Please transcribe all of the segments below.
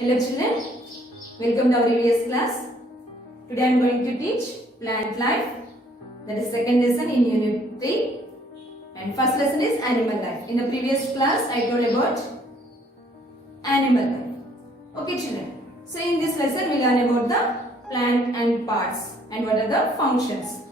Hello children, welcome to our EVS class. Today I am going to teach plant life. That is second lesson in unit 3 and first lesson is animal life. In the previous class I told about animal life. Okay children, so in this lesson we learn about the plant and parts and what are the functions.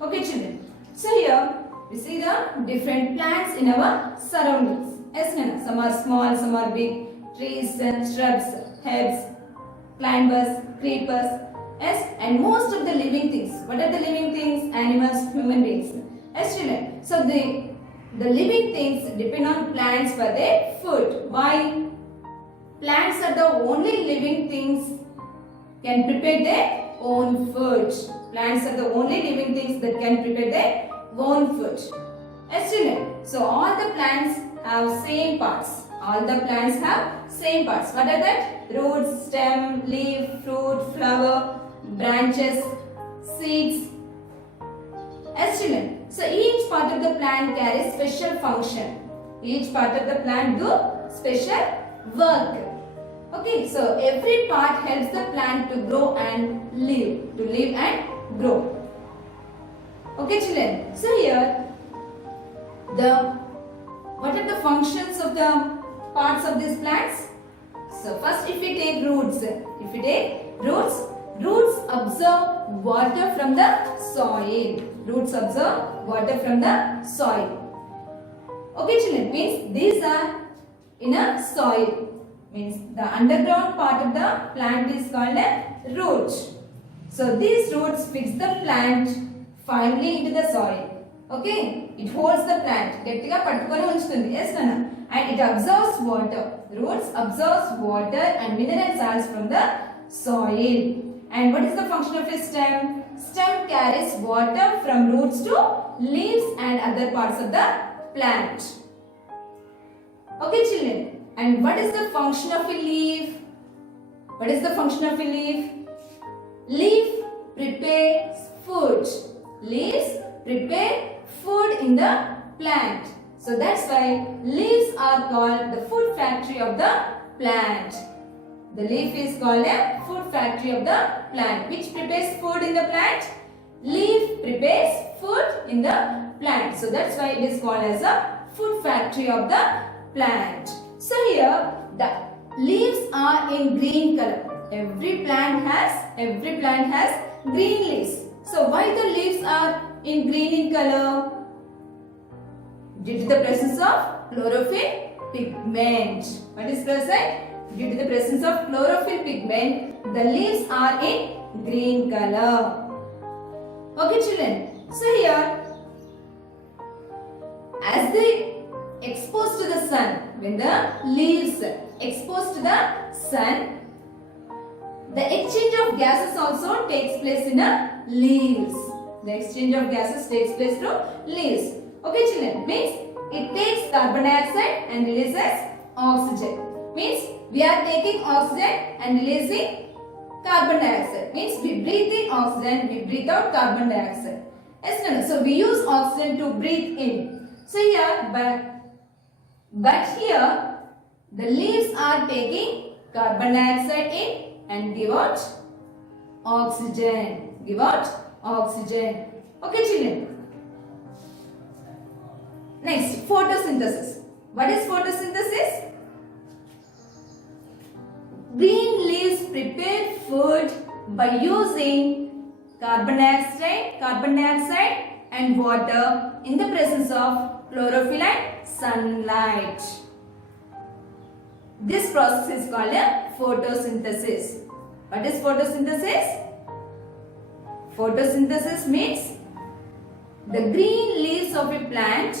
Okay children, so here we see the different plants in our surroundings. Yes, Nana? Some are small, some are big. Trees, shrubs, herbs, climbers, creepers, yes, and most of the living things. What are the living things? Animals, human beings. Yes, children. So the living things depend on plants for their food. Why? Plants are the only living things can prepare their own food. Plants are the only living things that can prepare their own food. Yes, children. So all the plants have same parts. All the plants have same parts. What are that? Roots, stem, leaf, fruit, flower, branches, seeds. Yes, children. So each part of the plant carries special function. Each part of the plant do special work. Okay, so every part helps the plant to grow and live, and grow. Okay, children. So here, what are the functions of the parts of these plants? So first if we take roots, roots absorb water from the soil. Roots absorb water from the soil. Okay children, means these are in a soil. Means the underground part of the plant is called a root. So these roots fix the plant firmly into the soil. Okay, it holds the plant. Gettiga pattukoni unchutundi. Yes, Nana. And it absorbs water. Roots absorbs water and mineral salts from the soil. And what is the function of a stem? Stem carries water from roots to leaves and other parts of the plant. Okay, children. And what is the function of a leaf? What is the function of a leaf? Leaf prepares food. Leaves prepare food in the plant. So that's why leaves are called the food factory of the plant. The leaf is called a food factory of the plant. Which prepares food in the plant? Leaf prepares food in the plant. So that's why it is called as a food factory of the plant. So here the leaves are in green color. Every plant has green leaves. So why the leaves are in green in color? Due to the presence of chlorophyll pigment. What is present? Due to the presence of chlorophyll pigment, the leaves are in green color. Okay children. So here, as they exposed to the sun, when the leaves exposed to the sun, the exchange of gases also takes place in the leaves. The exchange of gases takes place through leaves. Okay children, means it takes carbon dioxide and releases oxygen. Means we are taking oxygen and releasing carbon dioxide. Means we breathe in oxygen, we breathe out carbon dioxide. Yes, no. So we use oxygen to breathe in. So here, but here the leaves are taking carbon dioxide in and give out oxygen. Okay children. Next, photosynthesis. What is photosynthesis? Green leaves prepare food by using carbon dioxide and water in the presence of chlorophyll and sunlight. This process is called a photosynthesis. What is photosynthesis? Photosynthesis means the green leaves of a plant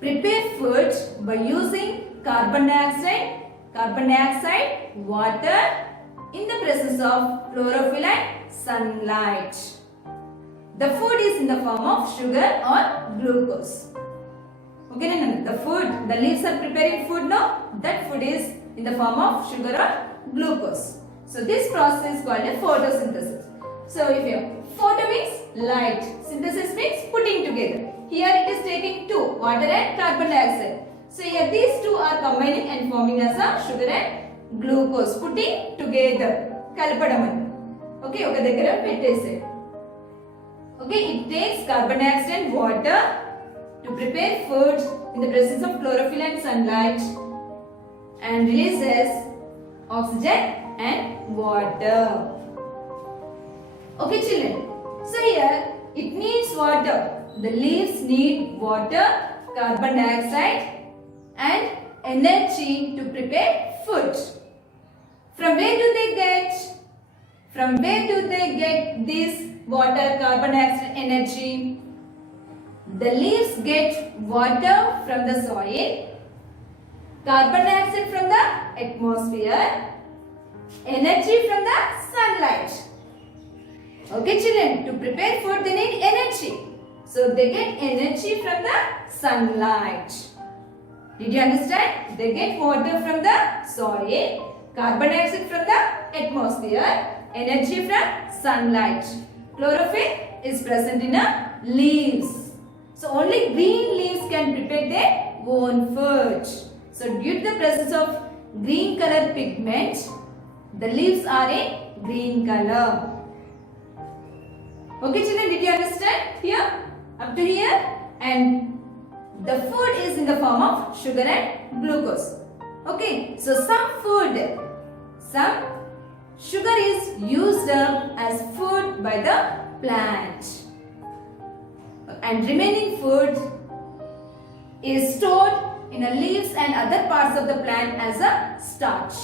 prepare food by using carbon dioxide, water in the presence of chlorophyll and sunlight. The food is in the form of sugar or glucose. Okay, the leaves are preparing food now. That food is in the form of sugar or glucose. So this process is called a photosynthesis. So if you photo means light, synthesis means putting together. Here it is taking two, water and carbon dioxide. So here these two are combining and forming as a sugar and glucose. Putting together. Kalapadam. Okay, oka daggara pettese. Okay, it takes carbon dioxide and water to prepare food in the presence of chlorophyll and sunlight and releases oxygen and water. Okay children, so here it needs water. The leaves need water, carbon dioxide and energy to prepare food. From where do they get? From where do they get this water, carbon dioxide, energy? The leaves get water from the soil, carbon dioxide from the atmosphere, energy from the sunlight. Okay children, to prepare food they need energy. So they get energy from the sunlight. Did you understand? They get water from the soil, carbon dioxide from the atmosphere, energy from sunlight. Chlorophyll is present in the leaves. So only green leaves can prepare their own food. So due to the presence of green color pigment, the leaves are in green color. Okay children, did you understand here? Up to here? And the food is in the form of sugar and glucose. Okay, so some sugar is used up as food by the plant. And remaining food is stored in the leaves and other parts of the plant as a starch.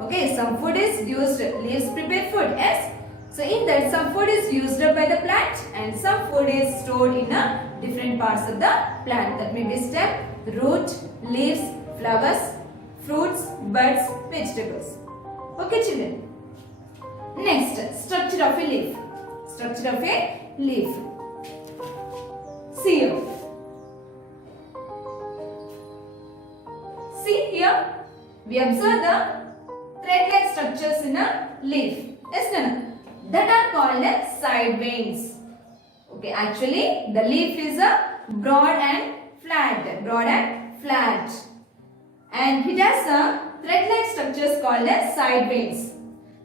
Okay, some food is used, leaves prepare food, yes. So in that some food is used up by the plant and some food is stored in different parts of the plant. That may be stem, root, leaves, flowers, fruits, buds, vegetables. Okay children. Next, structure of a leaf. Structure of a leaf. See here. See here. We observe the thread-like structures in a leaf. Yes, no? That are called as side veins. Okay, actually the leaf is a broad and flat. And it has a thread-like structures called as side veins.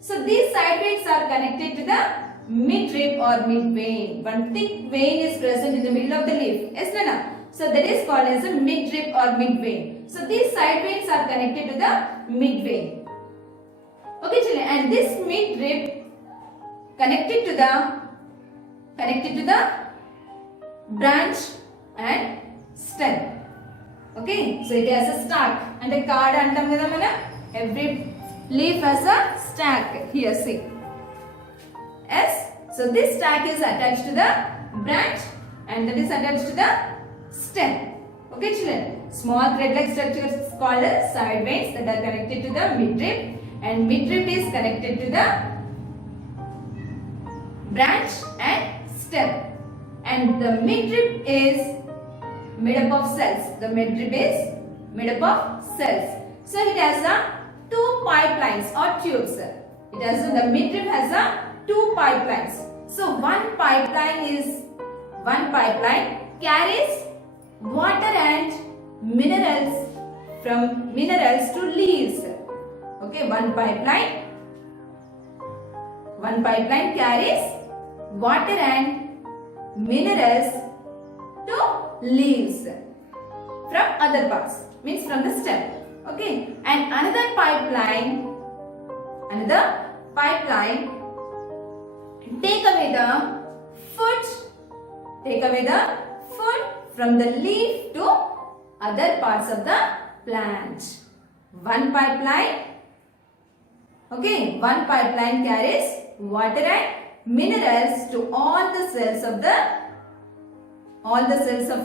So these side veins are connected to the midrib or mid-vein. One thick vein is present in the middle of the leaf. Yes, no? So that is called as a midrib or mid-vein. So these side veins are connected to the mid-vein. Okay children, and this midrib connected to the branch and stem. Okay, so it has a stalk and a card antam kada mana. Every leaf has a stack. Here see. Yes. So this stack is attached to the branch and that is attached to the stem. Okay children. Small thread-like structures called as side veins that are connected to the midrib, and midrib is connected to the branch and stem. And the midrib is made up of cells. The midrib is made up of cells. So it has two pipelines or tubes. The midrib has two pipelines. So one pipeline carries water and minerals from minerals to leaves. Okay, one pipeline carries water and minerals to leaves from other parts, means from the stem. Okay, and another pipeline take away the food from the leaf to other parts of the plant. One pipeline carries water and minerals to all the cells of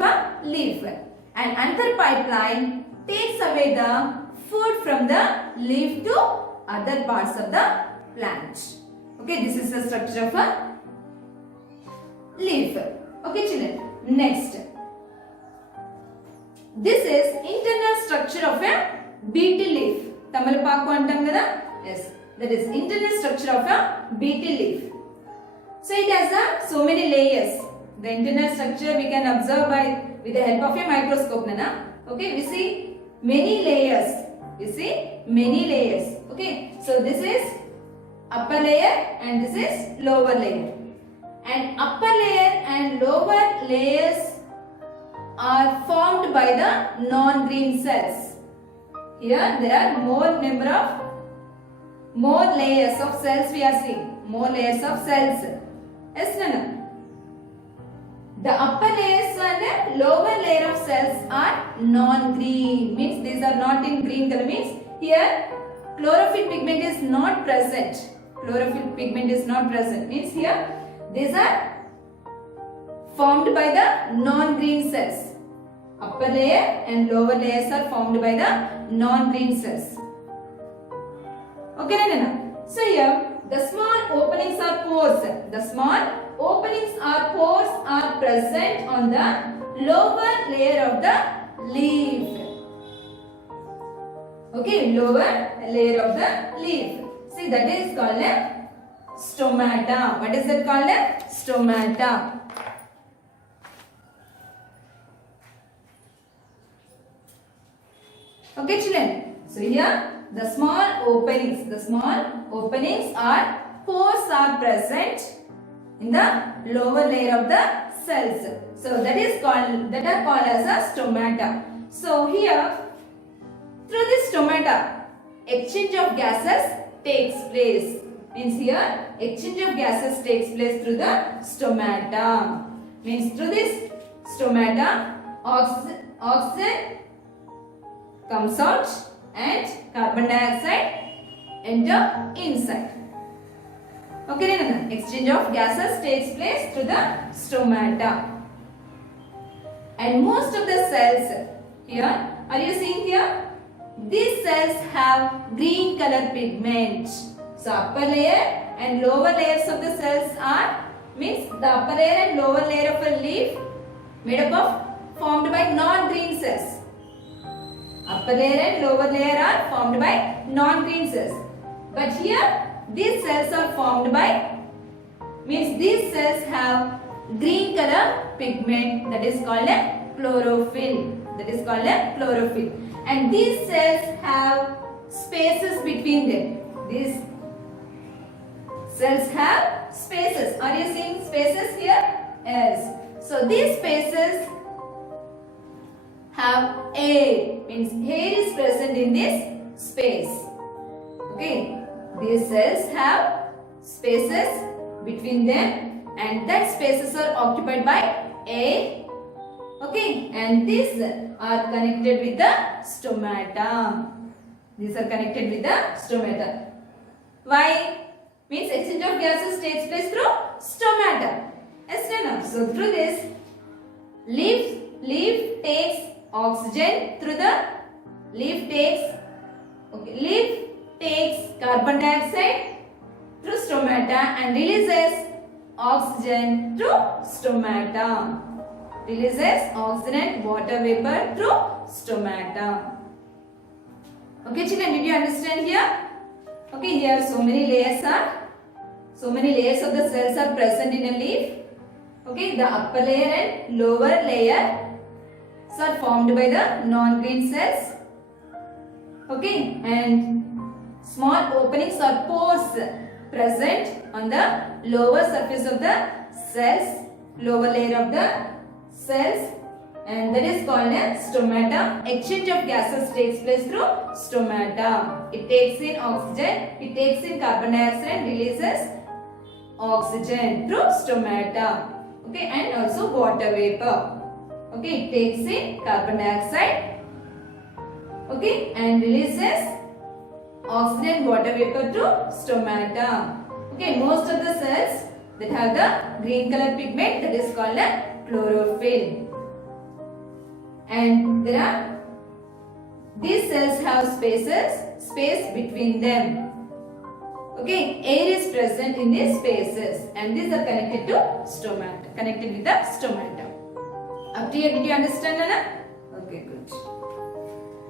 a leaf, and another pipeline takes away the food from the leaf to other parts of the plant. Okay, this is the structure of a leaf. Okay children, next, this is internal structure of a beetle leaf. Tamalpaku antam kada? Yes, that is internal structure of a beetle leaf. So it has so many layers. The internal structure we can observe with the help of a microscope. Okay, we see many layers. You see many layers. Okay, so this is upper layer and this is lower layer. And upper layer and lower layers are formed by the non-green cells. Here there are more layers of cells we are seeing. More layers of cells. Yes, Nana? The upper layers and the lower layer of cells are non-green. Means these are not in green color. Means here chlorophyll pigment is not present. Chlorophyll pigment is not present. Means here these are formed by the non-green cells. Upper layer and lower layers are formed by the non-green cells. Okay, Nana? So here the small openings are pores. The small openings or pores are present on the lower layer of the leaf. Okay, lower layer of the leaf. See, that is called a stomata. What is that called? A stomata. Okay, children. So here the small openings are pores are present in the lower layer of the cells. So that are called as a stomata. So here through this stomata exchange of gases takes place. Means here exchange of gases takes place through the stomata. Means through this stomata oxygen comes out and carbon dioxide enter inside. Okay, Nana? Exchange of gases takes place through the stomata. And most of the cells here, are you seeing here? These cells have green color pigment. So upper layer and lower layers of the cells are, means the upper layer and lower layer of a leaf made up of, formed by non-green cells. Upper layer and lower layer are formed by non-green cells. But here these cells are formed by, means these cells have green color pigment, that is called a chlorophyll. That is called a chlorophyll. And these cells have spaces between them. These cells have spaces. Are you seeing spaces here? Yes. So these spaces have air. Means air is present in this space. Okay. These cells have spaces between them and that spaces are occupied by air. Okay. And these are connected with the stomata. These are connected with the stomata. Why? Means exchange of gases takes place through stomata. Yes, no? So through this, leaf takes oxygen through the leaf takes carbon dioxide through stomata and releases oxygen through stomata. Releases oxygen and water vapor through stomata. Okay, children, did you understand here? Okay, here so many layers of the cells are present in a leaf. Okay, the upper layer and lower layer are formed by the non-green cells. Okay, and small openings or pores present on the lower surface of the cells, lower layer of the cells, and that is called as stomata. Exchange of gases takes place through stomata. It takes in oxygen, it takes in carbon dioxide and releases oxygen through stomata. Okay, and also water vapor. Okay, it takes in carbon dioxide, okay, and releases oxygen, water vapor to stomata. Okay, most of the cells that have the green color pigment, that is called a chlorophyll. And these cells have space between them. Okay, air is present in these spaces and these are connected to stomata, connected with the stomata. Up to here, did you understand, Nana?